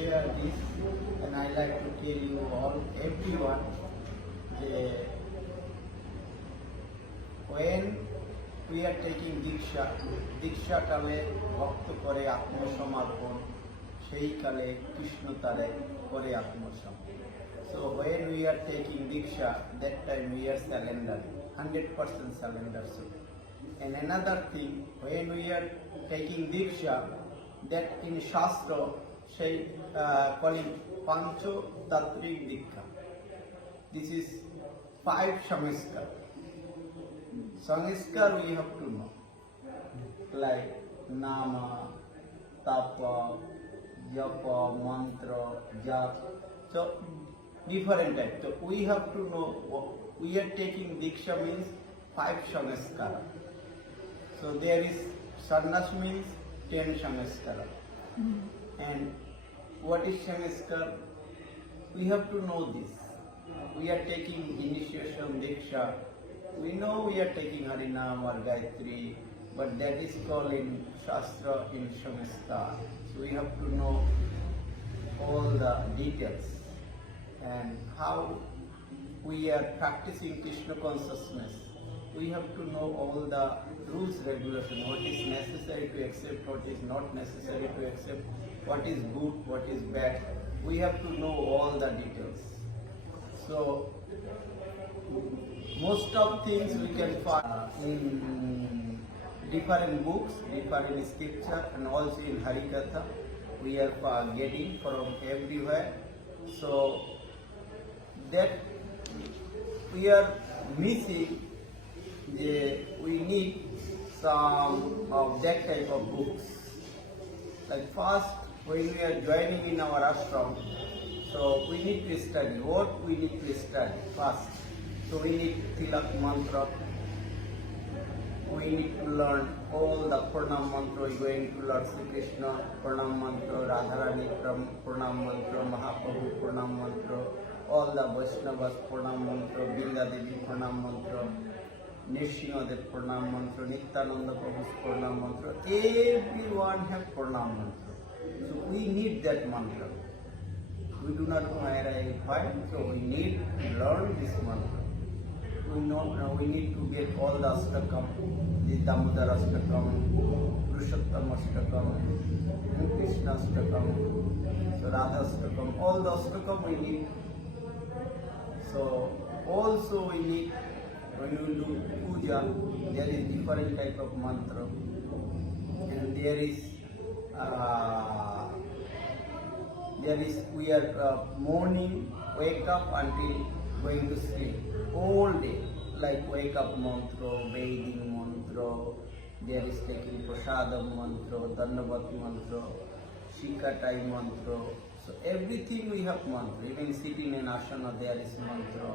share this, and I like to tell you all, everyone, when we are taking Diksha কালে ভক্ত করে আত্মসমর্পণ, সেই কালে কৃষ্ণ তারে করে আত্মসমর্পণ. So when we are taking Diksha, that time we are surrender, 100% surrender. So, and another thing, when we are taking Diksha, that in Shastra, say calling Pancho Tattrik Diksha. This is 5 Samskar. Samskar we have to know, like Nama, Tapa, Japa, Mantra, Jap. So different types. So we have to know we are taking Diksha means 5 Samskara. So there is Sannyas means 10 Samskara. And what is Samskar? We have to know this. We are taking initiation Diksha. We know we are taking Harinam or Gayatri, but that is called in Shastra in Samskar. So we have to know all the details and how we are practicing Krishna consciousness. We have to know all the rules, regulations, what is necessary to accept, what is not necessary to accept, what is good, what is bad. We have to know all the details. So most of things we can find in different books, different scripture, and also in Harikatha. We are getting from everywhere. So that we are missing, we need some of that type of books. Like first, when we are joining in our ashram, so we need to study. What we need to study first? So we need Tilak mantra. We need to learn all the Pranam mantra. We are going to learn Sri Krishna Pranam mantra, Radharani Pranam mantra, Mahaprabhu Pranam mantra, all the Vaishnavas Pranam mantra, Binda Devi Pranam mantra, Nrsimhadev Pranam mantra, Nityananda Prabhu's Pranam mantra. Everyone have Pranam mantra. So we need that mantra. We do not know where I find, so we need to learn this mantra. We need to get all the Ashtakam, the Damodar Ashtakam, Purushottam Ashtakam, Krishna Ashtakam, so Radha Ashtakam, all the Ashtakam we need. So also we need, when you do puja, there is different type of mantra, and there is we are morning, wake up until going to sleep, all day, like wake up mantra, bathing mantra, there is taking prasadam mantra, dandavat mantra, shikatai mantra. So everything we have mantra, even sitting in asana there is mantra.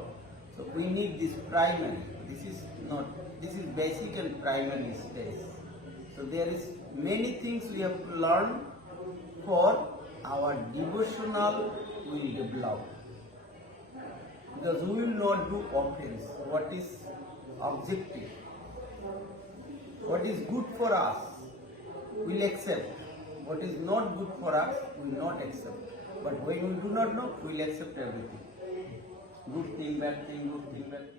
So we need this primary, this is basic and primary stage. So there is many things we have to learn for our devotional will develop. Because we will not do offense. What is objective? What is good for us, we will accept. What is not good for us, we will not accept. But when we do not know, we will accept everything. Good thing, bad thing, good thing, bad thing.